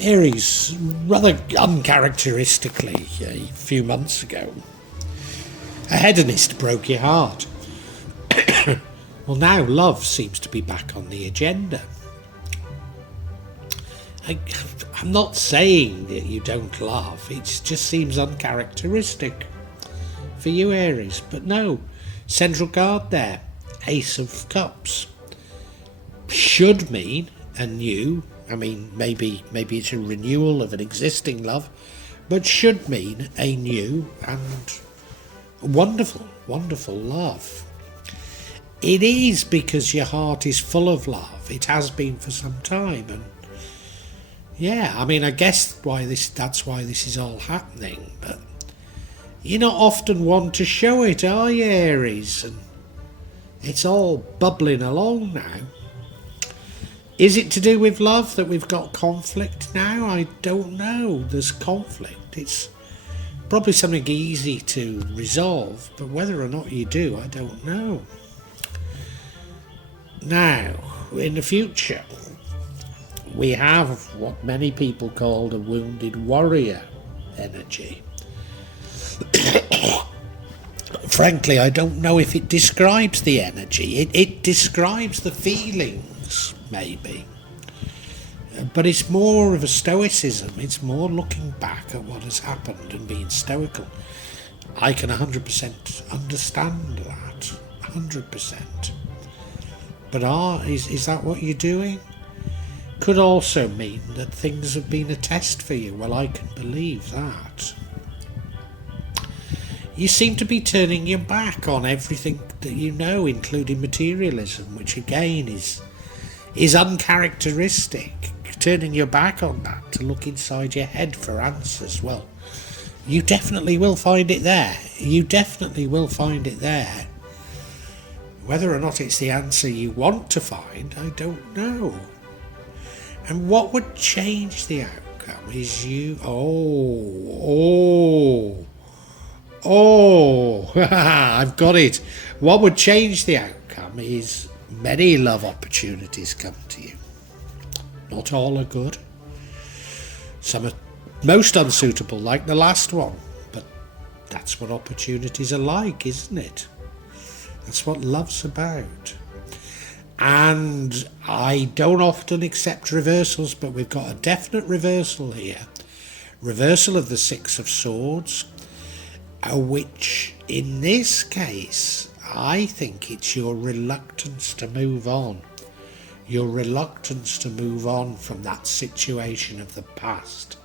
Aries, rather uncharacteristically, a few months ago, a hedonist broke your heart. Well, now love seems to be back on the agenda. I'm not saying that you don't love, it just seems uncharacteristic for you, Aries. But no, central card there, Ace of Cups. Should mean a new, maybe it's a renewal of an existing love, but should mean a new and wonderful love. It is because your heart is full of love. It has been for some time, and yeah, I guess that's why this is all happening. But you're not often one to show it, are you, Aries? And it's all bubbling along now. Is it to do with love that we've got conflict now? I don't know. There's conflict. It's probably something easy to resolve, but whether or not you do, I don't know. Now, in the future, we have what many people call the wounded warrior energy. Frankly, I don't know if it describes the energy. It describes the feelings, maybe. But it's more of a stoicism. It's more looking back at what has happened and being stoical. I can 100% understand that. 100%. But is that what you're doing? Could also mean that things have been a test for you. Well, I can believe that. You seem to be turning your back on everything that you know, including materialism, which again is uncharacteristic. Turning your back on that to look inside your head for answers. Well, you definitely will find it there. You definitely will find it there. Whether or not it's the answer you want to find, I don't know. And what would change the outcome is you... I've got it. What would change the outcome is many love opportunities come to you. Not all are good. Some are most unsuitable, like the last one. But that's what opportunities are like, isn't it? That's what love's about. And I don't often accept reversals, but we've got a definite reversal here. Reversal of the Six of Swords, which in this case, I think it's your reluctance to move on. Your reluctance to move on from that situation of the past.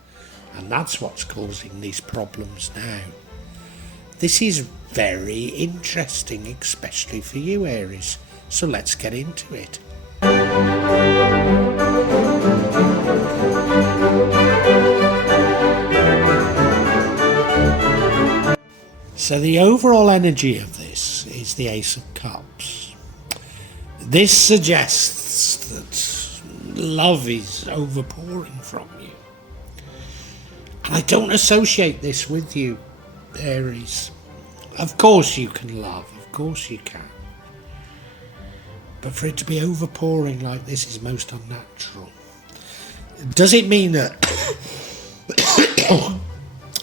And that's what's causing these problems now. This is very interesting, especially for you, Aries. So let's get into it. So the overall energy of this is the Ace of Cups. This suggests that love is overpouring from you. And I don't associate this with you, Aries. Of course you can love, of course you can. But for it to be overpouring like this is most unnatural. Does it mean that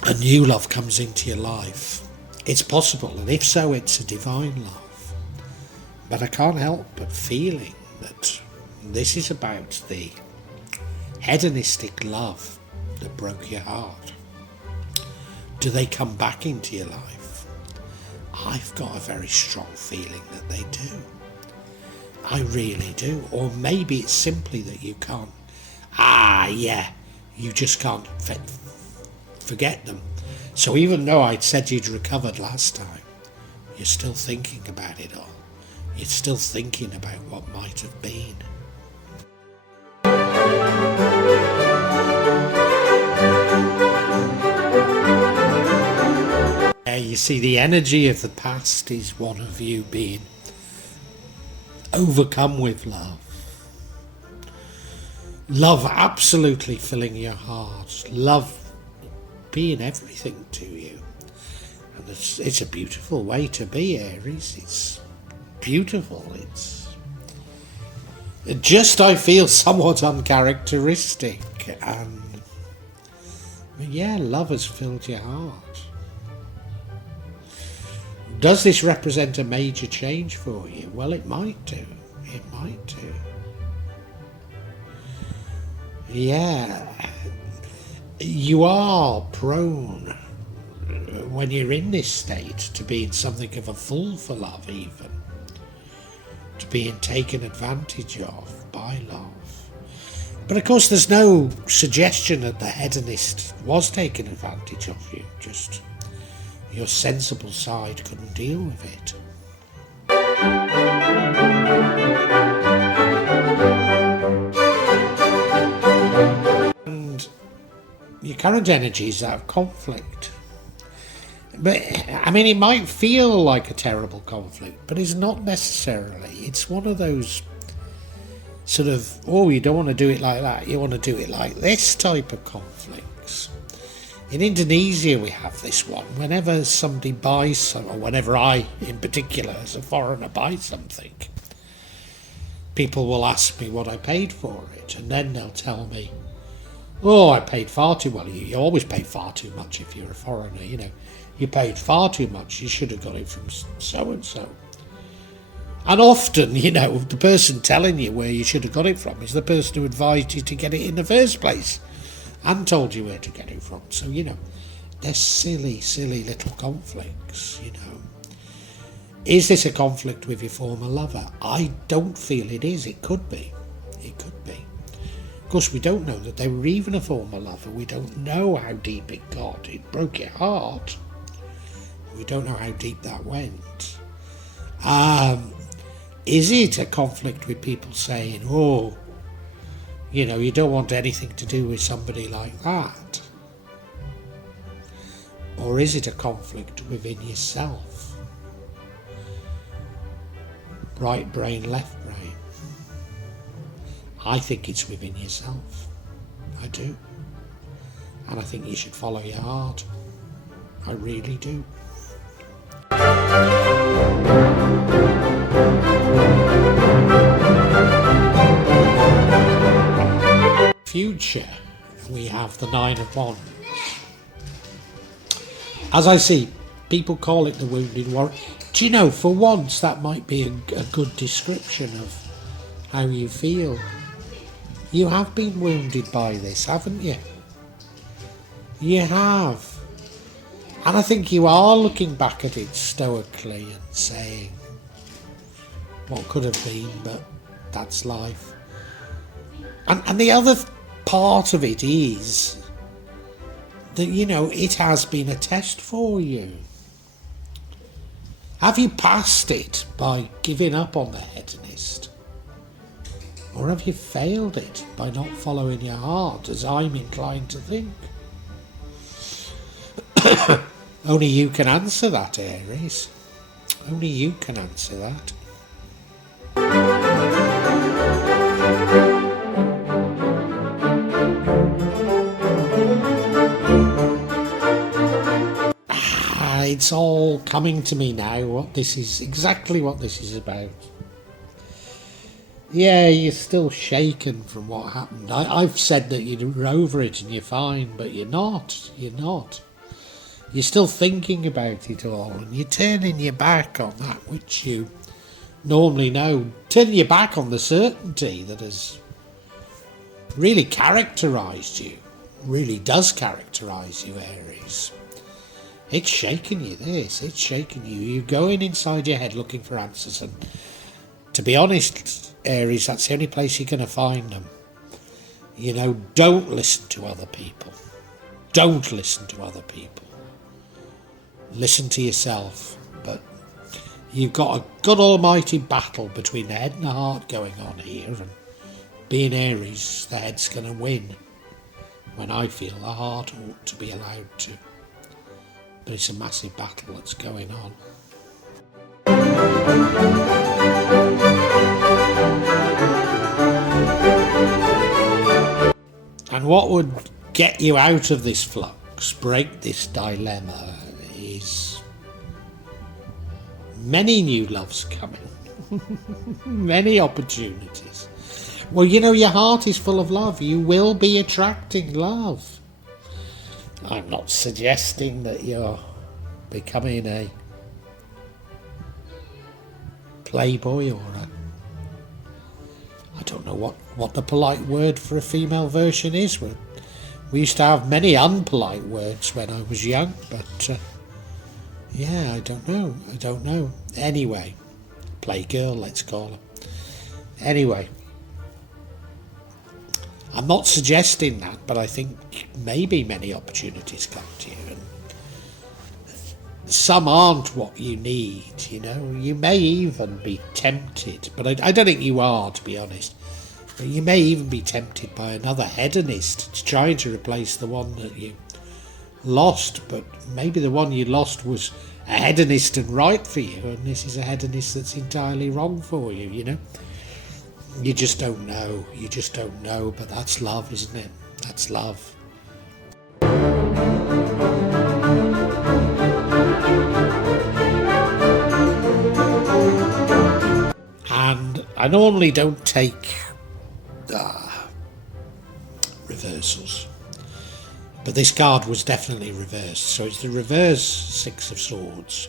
a new love comes into your life? It's possible, and if so, it's a divine love. But I can't help but feeling that this is about the hedonistic love that broke your heart. Do they come back into your life? I've got a very strong feeling that they do. I really do. Or maybe it's simply that you can't. You just can't forget them. So even though I'd said you'd recovered last time, you're still thinking about it all. You're still thinking about what might have been. You see, the energy of the past is one of you being overcome with love. Love absolutely filling your heart. Love being everything to you. it's a beautiful way to be, Aries. It's beautiful. It's just, I feel, somewhat uncharacteristic. And yeah, love has filled your heart. Does this represent a major change for you? Well, it might do. It might do. Yeah. You are prone, when you're in this state, to being something of a fool for love, even. To being taken advantage of by love. But of course, there's no suggestion that the hedonist was taking advantage of you. Just your sensible side couldn't deal with it. And your current energy is that of conflict. But, I mean, it might feel like a terrible conflict, but it's not necessarily. It's one of those sort of, oh, you don't want to do it like that, you want to do it like this type of conflicts. In Indonesia, we have this one. Whenever somebody buys something, or whenever I, in particular, as a foreigner, buy something, people will ask me what I paid for it, and then they'll tell me, oh, I paid far too well. You always pay far too much if you're a foreigner, you know. You paid far too much. You should have got it from so-and-so. And often, you know, the person telling you where you should have got it from is the person who advised you to get it in the first place and told you where to get it from. So, you know, they're silly, silly little conflicts, you know. Is this a conflict with your former lover? I don't feel it is. It could be. It could be. Of course, we don't know that they were even a former lover. We don't know how deep it got. It broke your heart. We don't know how deep that went. Is it a conflict with people saying, oh, you know, you don't want anything to do with somebody like that? Or is it a conflict within yourself? Right brain, left brain. I think it's within yourself. I do. And I think you should follow your heart. I really do. Future, we have the Nine of Wands. As I see, people call it the wounded warrior. Do you know, for once, that might be a good description of how you feel. You have been wounded by this, haven't you? You have. And I think you are looking back at it stoically and saying, what could have been, but that's life. And the other part of it is that, you know, it has been a test for you. Have you passed it by giving up on the hedonist? Or have you failed it by not following your heart, as I'm inclined to think? Only you can answer that, Aries. Only you can answer that. It's all coming to me now, exactly what this is about. Yeah, you're still shaken from what happened. I've said that you're over it and you're fine, but you're not. You're not. You're still thinking about it all, and you're turning your back on that which you normally know. Turning your back on the certainty that has really characterised you, really does characterise you, Aries. It's shaking you, this. It's shaking you. You're going inside your head looking for answers, and to be honest, Aries, that's the only place you're going to find them. You know, don't listen to other people. Don't listen to other people. Listen to yourself. But you've got a good almighty battle between the head and the heart going on here, and being Aries, the head's going to win, when I feel the heart ought to be allowed to. But it's a massive battle that's going on. And what would get you out of this flux, break this dilemma, is Many new loves coming. Many opportunities. Well, you know, your heart is full of love. You will be attracting love. I'm not suggesting that you're becoming a playboy or I don't know what the polite word for a female version is. We used to have many unpolite words when I was young, but yeah, I don't know. Anyway, playgirl, let's call her. Anyway, I'm not suggesting that, but I think maybe many opportunities come to you, and some aren't what you need, you know. You may even be tempted, but I don't think you are, to be honest. But you may even be tempted by another hedonist trying to replace the one that you lost, but maybe the one you lost was a hedonist and right for you, and this is a hedonist that's entirely wrong for you, you know. You just don't know. You just don't know, but that's love, isn't it? That's love. And I normally don't take reversals, but this card was definitely reversed, so it's the reverse Six of Swords.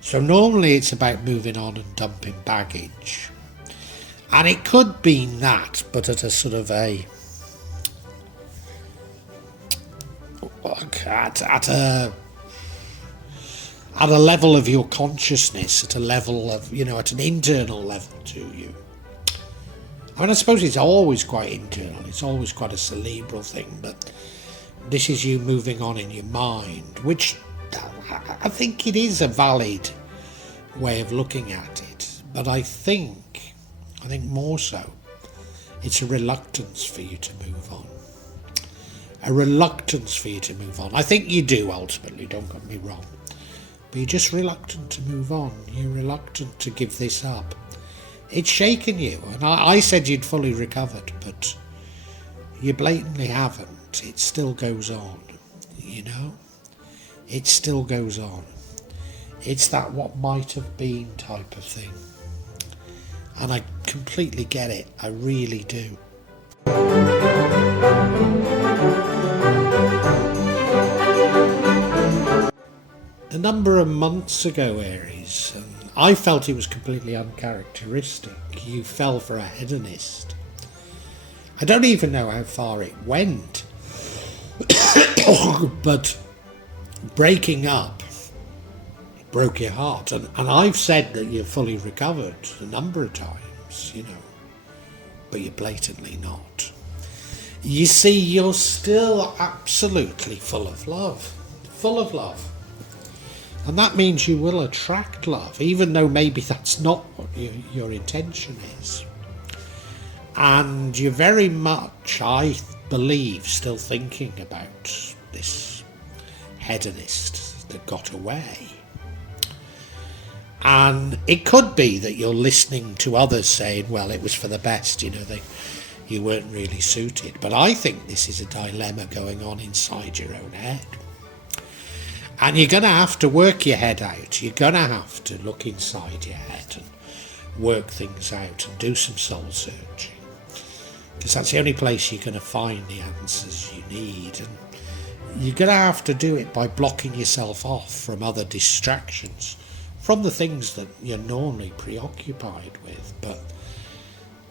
So normally it's about moving on and dumping baggage, and it could be that, but at a sort of a at a level of your consciousness, at a level of, you know, at an internal level to you. I mean, I suppose it's always quite internal, it's always quite a cerebral thing, but this is you moving on in your mind, which I think it is a valid way of looking at it, but I think more so, it's a reluctance for you to move on. A reluctance for you to move on. I think you do ultimately, don't get me wrong, but you're just reluctant to move on. You're reluctant to give this up. It's shaken you, and I said you'd fully recovered, but you blatantly haven't. It still goes on, you know? It still goes on. It's that what might have been type of thing. And I completely get it. I really do. A number of months ago, Aries, I felt it was completely uncharacteristic. You fell for a hedonist. I don't even know how far it went. But breaking up broke your heart. And I've said that you're fully recovered a number of times, you know, but you're blatantly not. You see, you're still absolutely full of love. Full of love. And that means you will attract love, even though maybe that's not what your intention is. And you're very much, I believe, still thinking about this hedonist that got away. And it could be that you're listening to others saying, well, it was for the best, you know, you weren't really suited. But I think this is a dilemma going on inside your own head. And you're going to have to work your head out. You're going to have to look inside your head and work things out and do some soul searching. Because that's the only place you're going to find the answers you need. And you're going to have to do it by blocking yourself off from other distractions, from the things that you're normally preoccupied with. But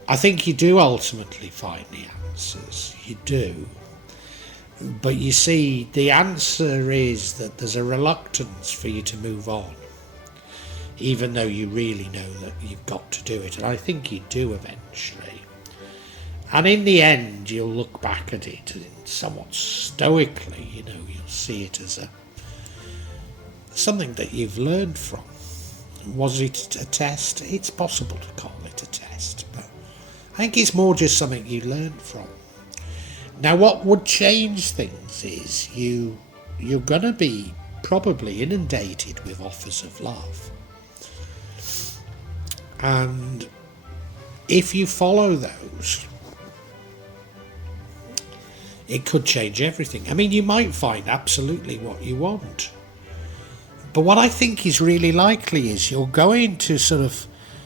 I think you do ultimately find the answers. You do. But you see, the answer is that there's a reluctance for you to move on, even though you really know that you've got to do it. And I think you do eventually. And in the end, you'll look back at it and somewhat stoically, you know, you'll see it as something that you've learned from. Was it a test? It's possible to call it a test, but I think it's more just something you learned from. Now, what would change things is you're going to be probably inundated with offers of love. And if you follow those, it could change everything. I mean, you might find absolutely what you want, But what I think is really likely is you're going to sort of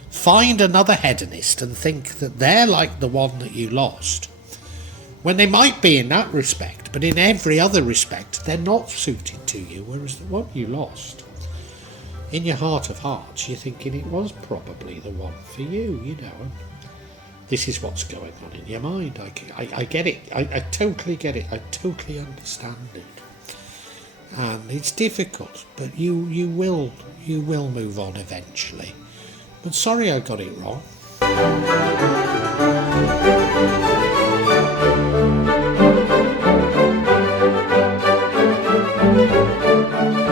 find another hedonist and think that they're like the one that you lost, when they might be in that respect, but in every other respect they're not suited to you, whereas the one you lost, in your heart of hearts, you're thinking it was probably the one for you, you know. And this is what's going on in your mind. I get it. I totally get it. I totally understand it. And it's difficult, but you will move on eventually. But sorry I got it wrong.